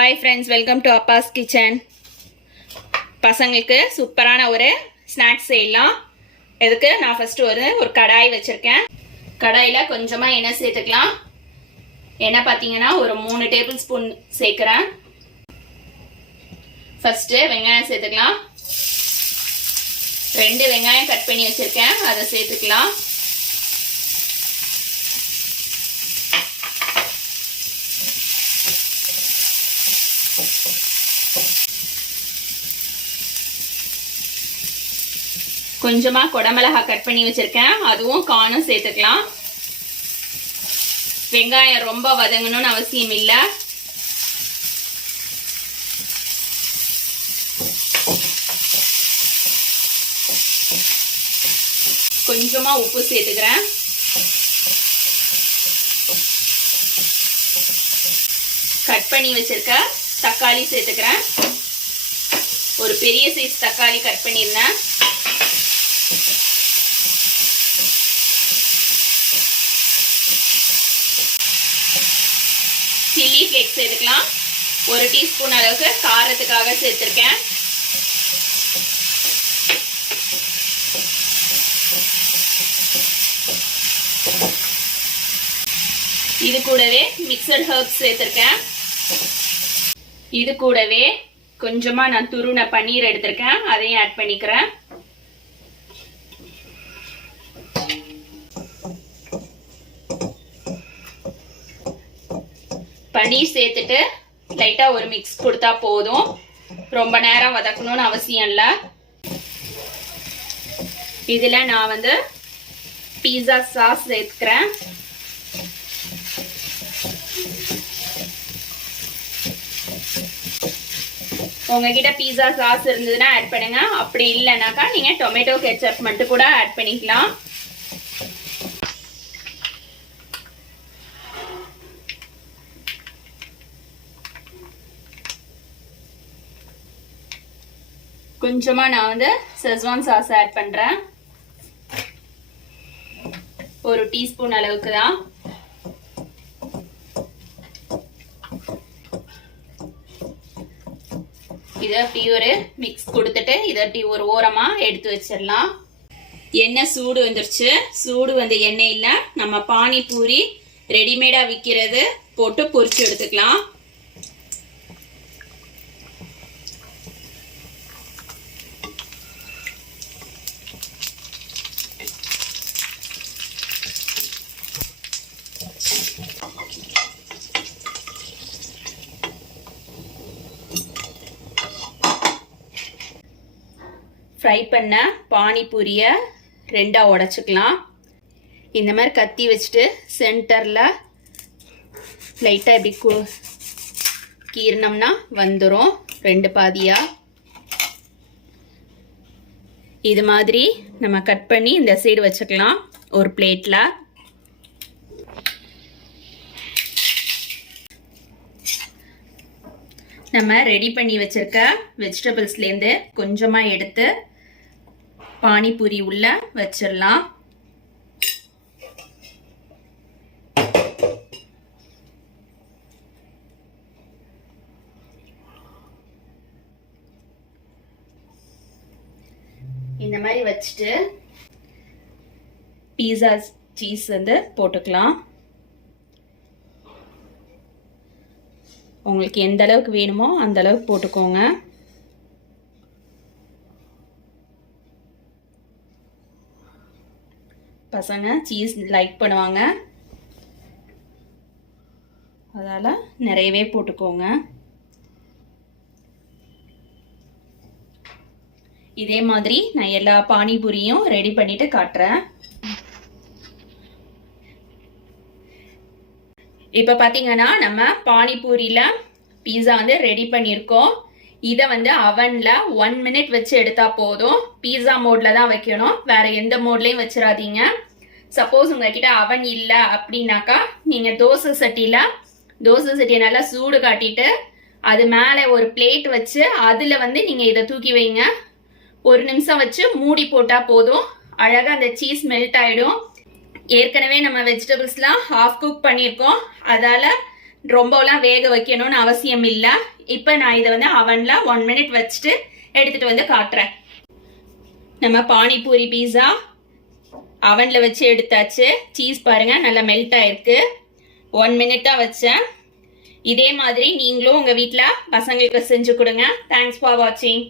Hi friends welcome to Abbas kitchen பசங்களுக்கு சூப்பரான ஒரு ஸ்நாக்ஸ் செய்யலாம். இதுக்கு நான் ஃபஸ்ட்டு ஒரு ஒரு கடாய் வச்சுருக்கேன். கடாயில் கொஞ்சமாக எண்ணெய் சேர்த்துக்கலாம். எண்ணெய் பார்த்தீங்கன்னா ஒரு மூணு டேபிள் ஸ்பூன் சேர்க்குறேன். ஃபஸ்ட்டு வெங்காயம் சேர்த்துக்கலாம். ரெண்டு வெங்காயம் கட் பண்ணி வச்சுருக்கேன். அதை சேர்த்துக்கலாம். கொஞ்சமா குடமிளகா கட் பண்ணி வச்சிருக்கேன். அதுவும் காணும் சேர்த்துக்கலாம். வெங்காயம் ரொம்ப வதங்கணும்னு அவசியம் இல்லை. கொஞ்சமா உப்பு சேர்த்துக்கிறேன். கட் பண்ணி வச்சுருக்க தக்காளி சேர்த்துக்கிறேன். ஒரு பெரிய சைஸ் தக்காளி கட் பண்ணியிருந்தேன். சில்லி ஃப்ளேக்ஸ் சேர்த்துக்கலாம் ஒரு டீஸ்பூன் அளவுக்கு காரத்துக்காக சேர்த்துருக்கேன். இது கூடவே மிக்சட் ஹர்ப்ஸ் சேர்த்துருக்கேன். இது கூடவே கொஞ்சமா நான் துருண பன்னீர் எடுத்திருக்கேன். அதையும் ஆட் பண்ணிக்கிறேன். பன்னீர் சேர்த்துட்டு லைட்டாக ஒரு மிக்ஸ் கொடுத்தா போதும். ரொம்ப நேரம் வதக்கணும்னு அவசியம் இல்லை. இதில் நான் வந்து பீஸா சாஸ் சேர்த்துக்கிறேன். உங்ககிட்ட பீஸா சாஸ் இருந்ததுன்னா ஆட் பண்ணுங்க. அப்படி இல்லைனாக்கா நீங்கள் டொமேட்டோ கெச்சப் மட்டும் கூட ஆட் பண்ணிக்கலாம். கொஞ்சமா நான் வந்து செஸ்வான் சாஸ் ஆட் பண்றேன். ஒரு டீஸ்பூன் அளவுக்கு தான். இதை அப்படி ஒரு மிக்ஸ் கொடுத்துட்டு இதை அப்படி ஒரு ஓரமா எடுத்து வச்சிடலாம். எண்ணெய் சூடு வந்துருச்சு. சூடு வந்த எண்ணெயில் நம்ம பானிபூரி ரெடிமேடா விற்கிறது போட்டு பொரிச்சு எடுத்துக்கலாம். ஃப்ரை பண்ண பானிபூரியை ரெண்டாக உடச்சிக்கலாம். இந்த மாதிரி கத்தி வச்சுட்டு சென்டரில் லைட்டாக இப்படி கு கீறினோம்னா வந்துடும் ரெண்டு பாதியாக இது மாதிரி நம்ம கட் பண்ணி இந்த சைடு வச்சுக்கலாம். ஒரு பிளேட்டில் நம்ம ரெடி பண்ணி வச்சிருக்க வெஜிடபிள்ஸ்லேருந்து கொஞ்சமாக எடுத்து பானிபூரி உள்ள வச்சிடலாம். இந்த மாதிரி வச்சுட்டு பீஸா சீஸ் வந்து போட்டுக்கலாம். உங்களுக்கு எந்த அளவுக்கு வேணுமோ அந்த அளவுக்கு போட்டுக்கோங்க. பசங்க சீஸ் லைக் பண்ணுவாங்க. அதால் நிறையவே போட்டுக்கோங்க. இதே மாதிரி நான் எல்லா பானிபூரியும் ரெடி பண்ணிட்டு காட்டுறேன். இப்போ பார்த்தீங்கன்னா நம்ம பானிபூரியில் பீஸா வந்து ரெடி பண்ணியிருக்கோம். இதை வந்து அவனில் ஒன் மினிட் வச்சு எடுத்தால் போதும். பீஸா மோடில் தான் வைக்கணும். வேறு எந்த மோட்லேயும் வச்சிடாதீங்க. சப்போஸ் உங்ககிட்ட அவன் இல்லை அப்படின்னாக்கா நீங்கள் தோசை சட்டியில் தோசை சட்டியை நல்லா சூடு காட்டிட்டு அது மேலே ஒரு பிளேட் வச்சு அதில் வந்து நீங்கள் இதை தூக்கி வைங்க. ஒரு நிமிஷம் வச்சு மூடி போட்டால் போதும். அழகாக அந்த சீஸ் மெல்ட் ஆகிடும் ஏற்கனவே நம்ம வெஜிடபிள்ஸ்லாம் ஹாஃப் குக் பண்ணியிருக்கோம். அதால் ரொம்பலாம் வேக வைக்கணும்னு அவசியம் இல்லை. இப்போ நான் இதை வந்து அவனில் ஒன் மினிட் வச்சுட்டு எடுத்துகிட்டு வந்து காட்டுறேன். நம்ம பானிபூரி பீஸா அவனில் வச்சு எடுத்தாச்சு. சீஸ் பாருங்கள் நல்லா மெல்ட் ஆயிருக்கு. ஒன் மினிட்டாக வச்சேன். இதே மாதிரி நீங்களும் உங்கள் வீட்டில் பசங்களுக்கு செஞ்சு கொடுங்க. தேங்க்ஸ் ஃபார் வாட்சிங்